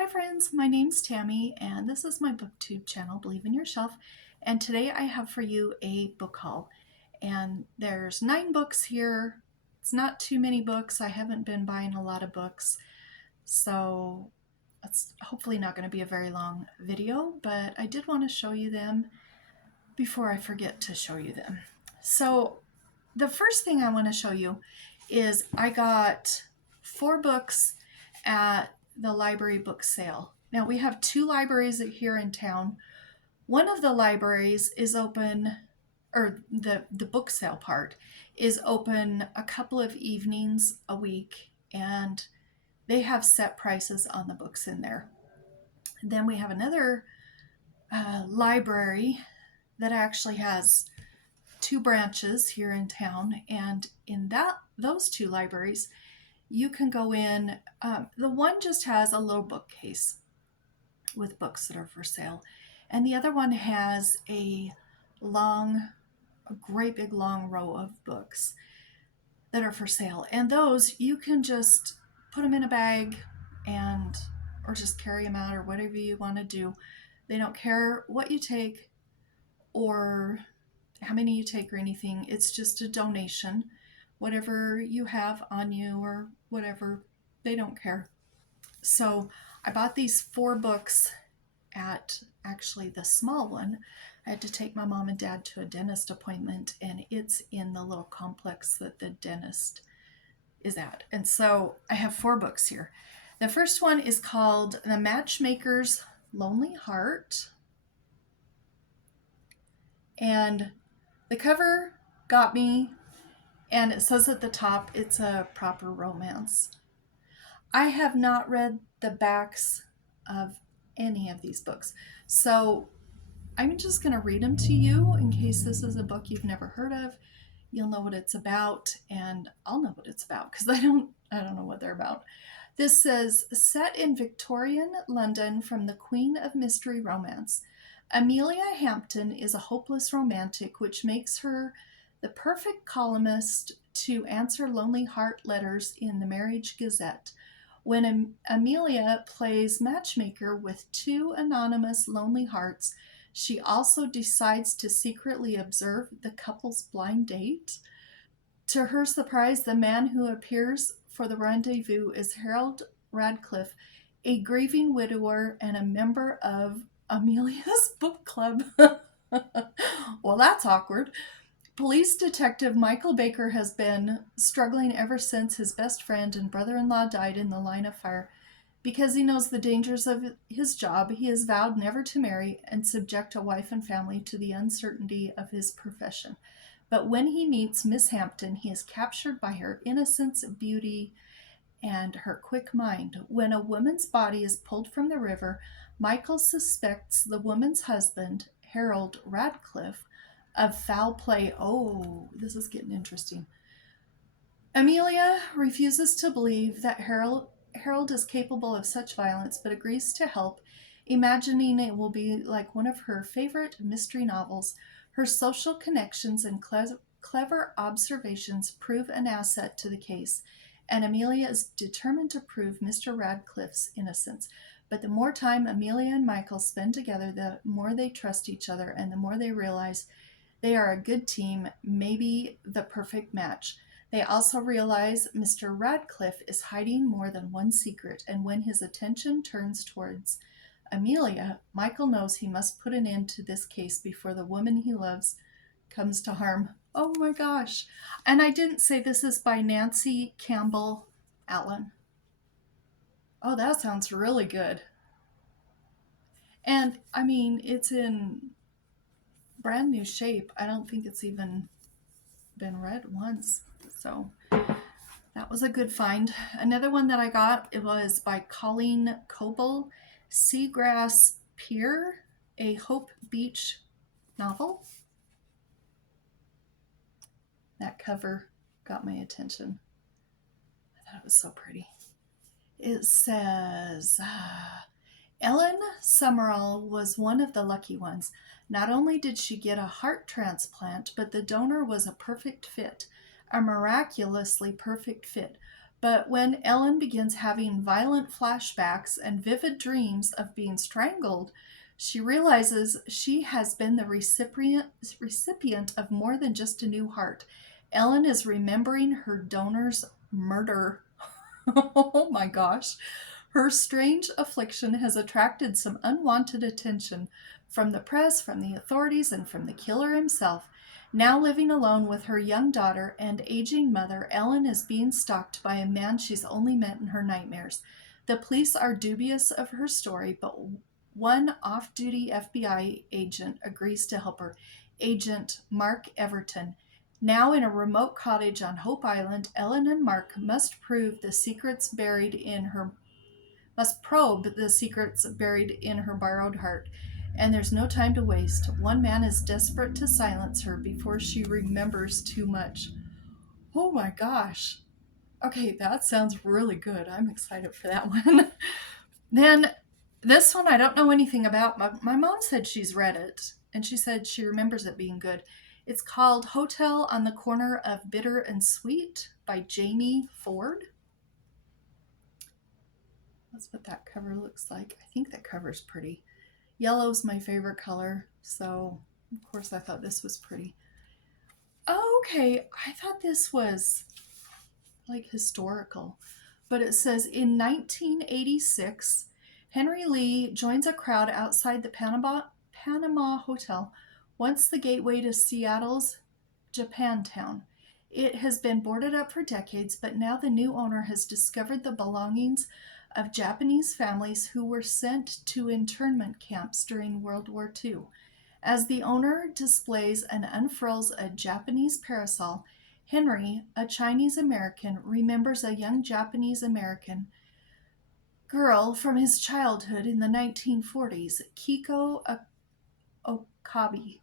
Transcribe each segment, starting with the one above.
Hi friends, my name's Tammy and this is my booktube channel, Believe in Yourself, and today I have for you a book haul. And there's 9 books here. It's not too many books. I haven't been buying a lot of books, so it's hopefully not going to be a very long video, but I did want to show you them before I forget to show you them. So the first thing I want to show you is I got 4 books at the library book sale. Now we have 2 libraries here in town. One of the libraries is open, or the book sale part is open a couple of evenings a week, and they have set prices on the books in there. Then we have another library that actually has 2 branches here in town, and in those 2 libraries you can go in. The one just has a little bookcase with books that are for sale, and the other one has a great big long row of books that are for sale, and those you can just put them in a bag and or just carry them out or whatever you want to do. They don't care what you take or how many you take or anything. It's just a donation. Whatever you have on you or whatever, they don't care. So I bought these 4 books at actually the small one. I had to take my mom and dad to a dentist appointment, and it's in the little complex that the dentist is at. And so I have 4 books here. The first one is called The Matchmaker's Lonely Heart. And the cover got me, and it says at the top it's a proper romance. I have not read the backs of any of these books, so I'm just going to read them to you in case this is a book you've never heard of. You'll know what it's about, and I'll know what it's about because I don't know what they're about. This says, set in Victorian London from the Queen of Mystery Romance, Amelia Hampton is a hopeless romantic, which makes her the perfect columnist to answer lonely heart letters in the Marriage Gazette. When Amelia plays matchmaker with 2 anonymous lonely hearts, she also decides to secretly observe the couple's blind date. To her surprise, the man who appears for the rendezvous is Harold Radcliffe, a grieving widower and a member of Amelia's book club. Well, that's awkward. Police detective Michael Baker has been struggling ever since his best friend and brother-in-law died in the line of fire. Because he knows the dangers of his job, he has vowed never to marry and subject a wife and family to the uncertainty of his profession. But when he meets Miss Hampton, he is captured by her innocence, beauty, and her quick mind. When a woman's body is pulled from the river, Michael suspects the woman's husband, Harold Radcliffe, of foul play. Oh, this is getting interesting. Amelia refuses to believe that Harold is capable of such violence, but agrees to help, imagining it will be like one of her favorite mystery novels. Her social connections and clever observations prove an asset to the case, and Amelia is determined to prove Mr. Radcliffe's innocence. But the more time Amelia and Michael spend together, the more they trust each other, and the more they realize they are a good team, maybe the perfect match. They also realize Mr. Radcliffe is hiding more than one secret, and when his attention turns towards Amelia, Michael knows he must put an end to this case before the woman he loves comes to harm. Oh my gosh. And I didn't say this is by Nancy Campbell Allen. Oh, that sounds really good. And I mean, it's in brand new shape. I don't think it's even been read once. So that was a good find. Another one that I got, it was by Colleen Coble, Seagrass Pier, a Hope Beach novel. That cover got my attention. I thought it was so pretty. It says, Ellen Summerall was one of the lucky ones. Not only did she get a heart transplant, but the donor was a perfect fit, a miraculously perfect fit. But when Ellen begins having violent flashbacks and vivid dreams of being strangled, she realizes she has been the recipient of more than just a new heart. Ellen is remembering her donor's murder. Oh my gosh. Her strange affliction has attracted some unwanted attention from the press, from the authorities, and from the killer himself. Now living alone with her young daughter and aging mother, Ellen is being stalked by a man she's only met in her nightmares. The police are dubious of her story, but one off-duty FBI agent agrees to help her, Agent Mark Everton. Now in a remote cottage on Hope Island, Ellen and Mark must probe the secrets buried in her borrowed heart. And there's no time to waste. One man is desperate to silence her before she remembers too much. Oh my gosh. Okay, that sounds really good. I'm excited for that one. Then this one I don't know anything about. My mom said she's read it, and she said she remembers it being good. It's called Hotel on the Corner of Bitter and Sweet by Jamie Ford. That's what that cover looks like. I think that cover's pretty. Yellow's my favorite color, so of course I thought this was pretty. Okay, I thought this was like historical, but it says in 1986, Henry Lee joins a crowd outside the Panama Hotel, once the gateway to Seattle's Japantown. It has been boarded up for decades, but now the new owner has discovered the belongings of Japanese families who were sent to internment camps during World War II. As the owner displays and unfurls a Japanese parasol, Henry, a Chinese American, remembers a young Japanese American girl from his childhood in the 1940s, Kiko Okabe,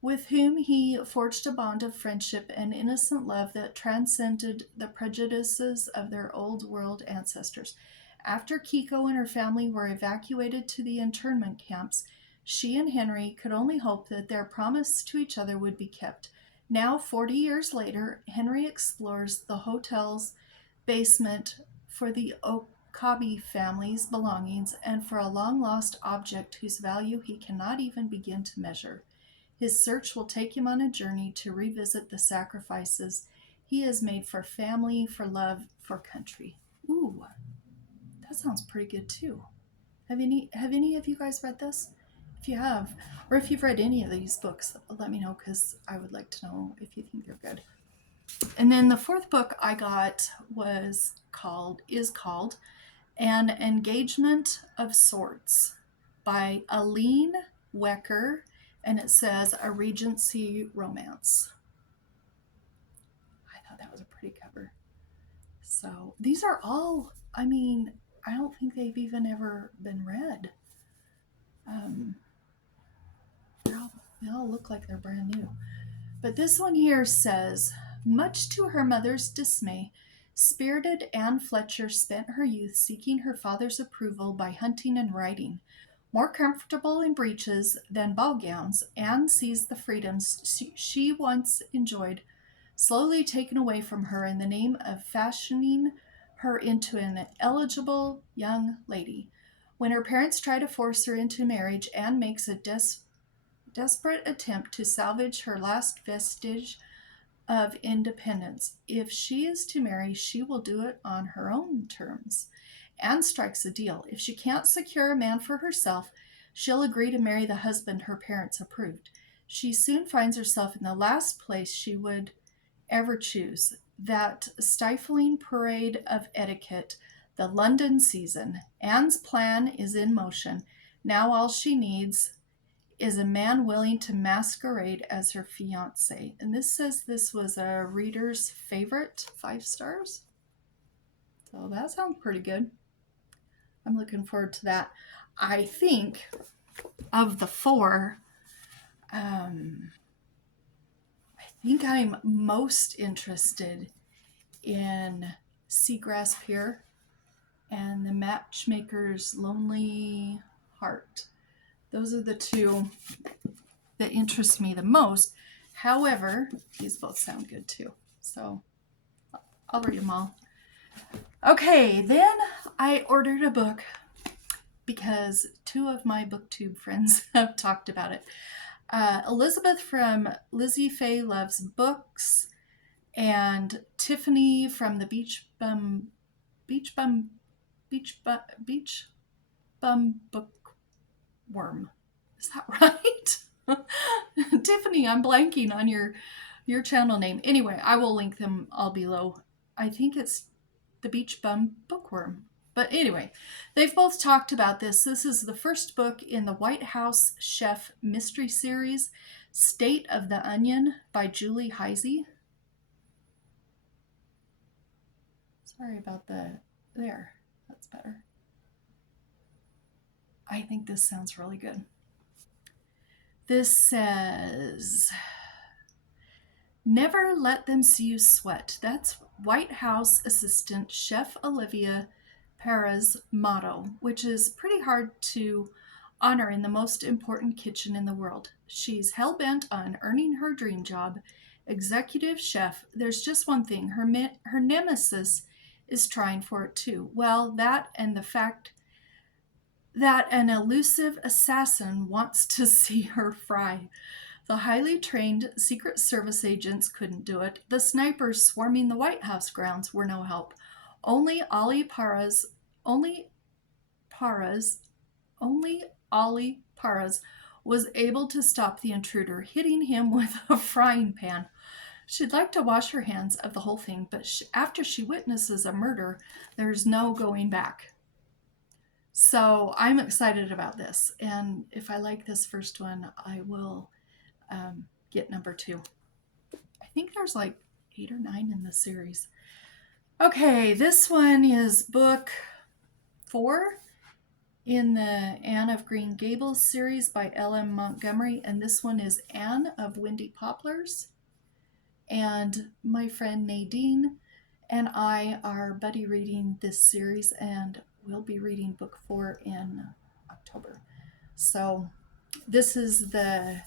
with whom he forged a bond of friendship and innocent love that transcended the prejudices of their old world ancestors. After Kiko and her family were evacuated to the internment camps, she and Henry could only hope that their promise to each other would be kept. Now, 40 years later, Henry explores the hotel's basement for the Okabe family's belongings and for a long-lost object whose value he cannot even begin to measure. His search will take him on a journey to revisit the sacrifices he has made for family, for love, for country. Ooh, that sounds pretty good too. Have any of you guys read this? If you have, or if you've read any of these books, let me know, because I would like to know if you think they're good. And then the fourth book I got is called An Engagement of Sorts by Alene, Wecker, and it says a Regency romance. I thought that was a pretty cover. So these are all, I don't think they've even ever been read. They all look like they're brand new. But this one here says, much to her mother's dismay, spirited Anne Fletcher spent her youth seeking her father's approval by hunting and riding. More comfortable in breeches than ball gowns, Anne sees the freedoms she once enjoyed slowly taken away from her in the name of fashioning her into an eligible young lady. When her parents try to force her into marriage, Anne makes a desperate attempt to salvage her last vestige of independence. If she is to marry, she will do it on her own terms. Anne strikes a deal. If she can't secure a man for herself, she'll agree to marry the husband her parents approved. She soon finds herself in the last place she would ever choose, that stifling parade of etiquette, the London season. Anne's plan is in motion. Now all she needs is a man willing to masquerade as her fiancé. And this says this was a reader's favorite, 5 stars. So that sounds pretty good. I'm looking forward to that. I think of the 4, I think I'm most interested in Seagrass Pier and the Matchmaker's Lonely Heart. Those are the 2 that interest me the most. However, these both sound good too. So I'll read them all. Okay, then I ordered a book because two of my booktube friends have talked about it. Elizabeth from Lizzie Faye Loves Books and Tiffany from the Beach Bum Beach Bum Bookworm. Is that right? Tiffany, I'm blanking on your channel name. Anyway, I will link them all below. I think it's the Beach Bum Bookworm. But anyway, they've both talked about this. This is the first book in the White House Chef Mystery Series, State of the Onion by Julie Hyzy. Sorry about the there. That's better. I think this sounds really good. This says, never let them see you sweat. That's White House assistant Chef Olivia Parra's motto, which is pretty hard to honor in the most important kitchen in the world. She's hell bent on earning her dream job, executive chef. There's just one thing: her nemesis is trying for it too. Well, that and the fact that an elusive assassin wants to see her fry. The highly trained Secret Service agents couldn't do it. The snipers swarming the White House grounds were no help. Only Ali Parras, only Parras, only Ali Parras was able to stop the intruder, hitting him with a frying pan. She'd like to wash her hands of the whole thing, but after she witnesses a murder, there's no going back. So I'm excited about this, and if I like this first one, I will get number 2. I think there's like 8 or 9 in the series. Okay, this one is book 4 in the Anne of Green Gables series by L.M. Montgomery, and this one is Anne of Windy Poplars. And my friend Nadine and I are buddy reading this series, and we'll be reading book 4 in October. So this is the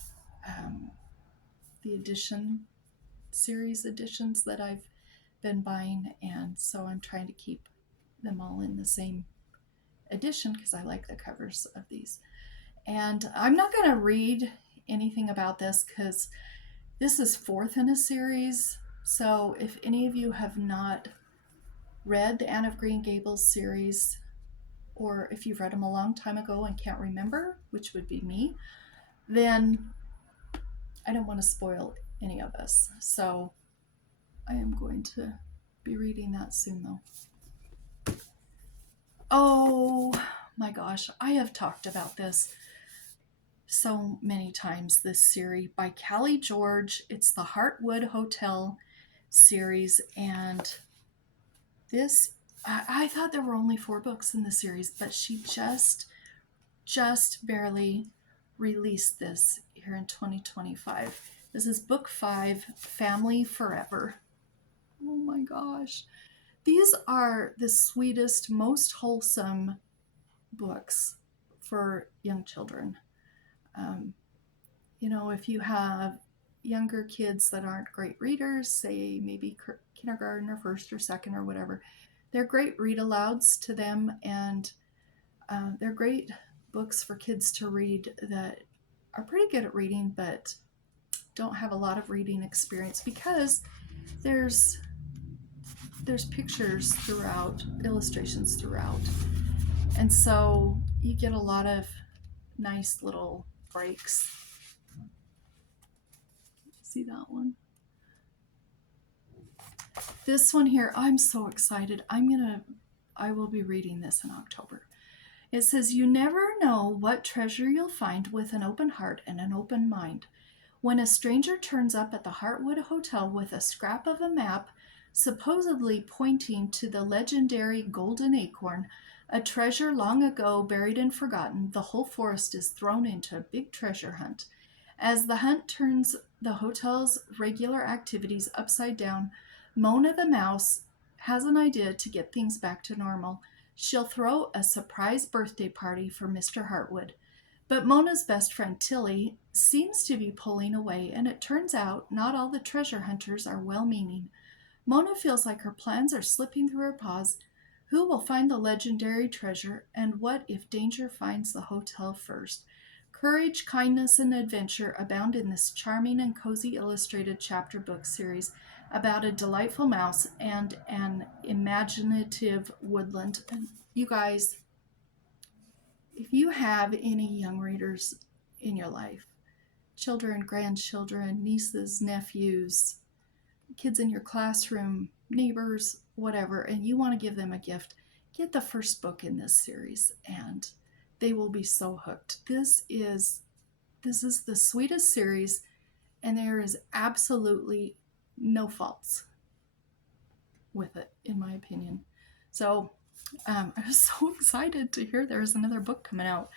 series editions that I've been buying, and so I'm trying to keep them all in the same edition because I like the covers of these. And I'm not going to read anything about this because this is 4th in a series. So if any of you have not read the Anne of Green Gables series, or if you've read them a long time ago and can't remember, which would be me, then I don't want to spoil any of us. So I am going to be reading that soon, though. Oh my gosh, I have talked about this so many times, this series by Callie George. It's the Heartwood Hotel series, and this, I thought there were only 4 books in the series, but she just barely released this here in 2025. This is book 5, Family Forever. Oh my gosh. These are the sweetest, most wholesome books for young children. If you have younger kids that aren't great readers, say maybe kindergarten or first or second or whatever, they're great read alouds to them, and they're great books for kids to read that are pretty good at reading but don't have a lot of reading experience, because there's pictures throughout, illustrations throughout, and so you get a lot of nice little breaks. See that one? This one here, I'm so excited. I will be reading this in October. It says, you never know what treasure you'll find with an open heart and an open mind. When a stranger turns up at the Heartwood Hotel with a scrap of a map supposedly pointing to the legendary Golden Acorn, a treasure long ago buried and forgotten, the whole forest is thrown into a big treasure hunt. As the hunt turns the hotel's regular activities upside down, Mona the mouse has an idea to get things back to normal. She'll throw a surprise birthday party for Mr. Heartwood. But Mona's best friend Tilly seems to be pulling away, and it turns out not all the treasure hunters are well-meaning. Mona feels like her plans are slipping through her paws. Who will find the legendary treasure, and what if danger finds the hotel first? Courage, kindness, and adventure abound in this charming and cozy illustrated chapter book series about a delightful mouse and an imaginative woodland. And you guys, if you have any young readers in your life, children, grandchildren, nieces, nephews, kids in your classroom, neighbors, whatever, and you want to give them a gift, get the first book in this series and they will be so hooked. This is the sweetest series, and there is absolutely no faults with it, in my opinion. So I was so excited to hear there's another book coming out.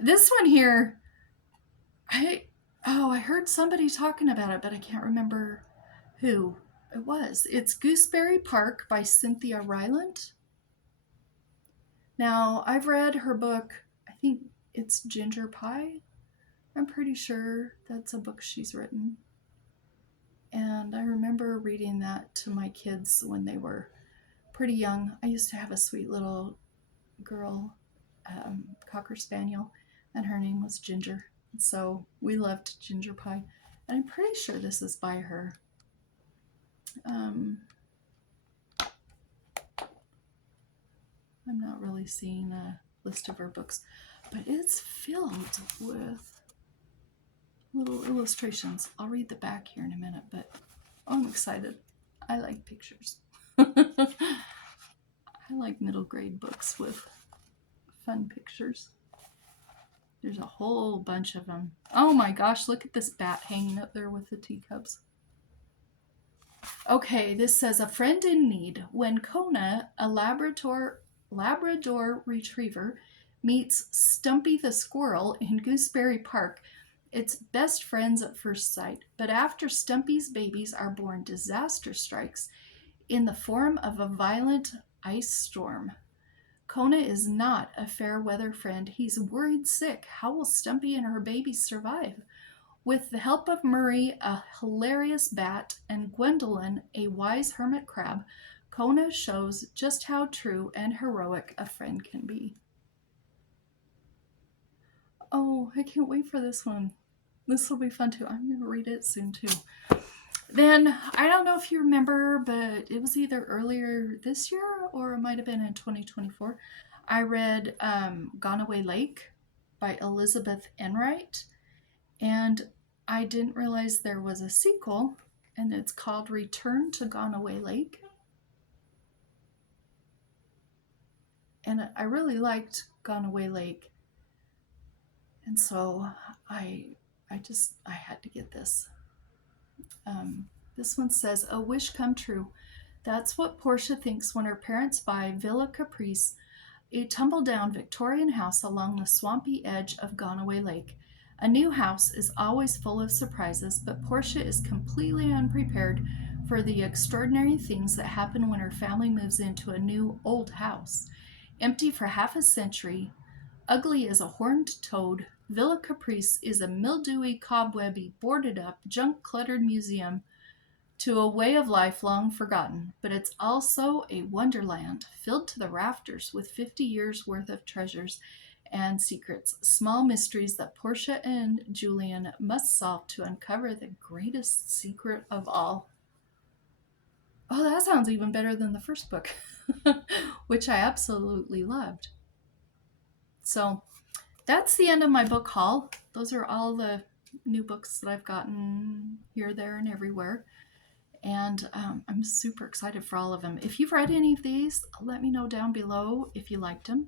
This one here, I heard somebody talking about it, but I can't remember who it was. It's Gooseberry Park by Cynthia Rylant. Now, I've read her book, I think it's Ginger Pie. I'm pretty sure that's a book she's written. And I remember reading that to my kids when they were pretty young. I used to have a sweet little girl, Cocker Spaniel, and her name was Ginger. So we loved Ginger Pie. And I'm pretty sure this is by her. I'm not really seeing a list of her books, but it's filled with little illustrations. I'll read the back here in a minute, but I'm excited. I like pictures. I like middle grade books with fun pictures. There's a whole bunch of them. Oh my gosh, look at this bat hanging up there with the teacups. Okay, this says, a friend in need. When Kona, a Labrador retriever, meets Stumpy the squirrel in Gooseberry Park, it's best friends at first sight. But after Stumpy's babies are born, disaster strikes in the form of a violent ice storm. Kona is not a fair weather friend. He's worried sick. How will Stumpy and her babies survive? With the help of Murray, a hilarious bat, and Gwendolyn, a wise hermit crab, Kona shows just how true and heroic a friend can be. Oh, I can't wait for this one. This will be fun too. I'm going to read it soon too. Then, I don't know if you remember, but it was either earlier this year or it might have been in 2024. I read Gone Away Lake by Elizabeth Enright, and I didn't realize there was a sequel, and it's called Return to Gone Away Lake. And I really liked Gone Away Lake, and so I had to get this. This one says, a wish come true. That's what Portia thinks when her parents buy Villa Caprice, a tumble-down Victorian house along the swampy edge of Gone Away Lake. A new house is always full of surprises, but Portia is completely unprepared for the extraordinary things that happen when her family moves into a new old house. Empty for half a century, ugly as a horned toad, Villa Caprice is a mildewy, cobwebby, boarded up, junk-cluttered museum to a way of life long forgotten, but it's also a wonderland filled to the rafters with 50 years worth of treasures and secrets, small mysteries that Portia and Julian must solve to uncover the greatest secret of all. Oh, that sounds even better than the first book, which I absolutely loved. So that's the end of my book haul. Those are all the new books that I've gotten here, there, and everywhere. And I'm super excited for all of them. If you've read any of these, let me know down below if you liked them.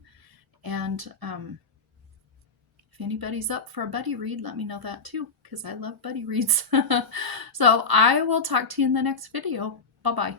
And if anybody's up for a buddy read, let me know that too, because I love buddy reads. So I will talk to you in the next video. Bye-bye.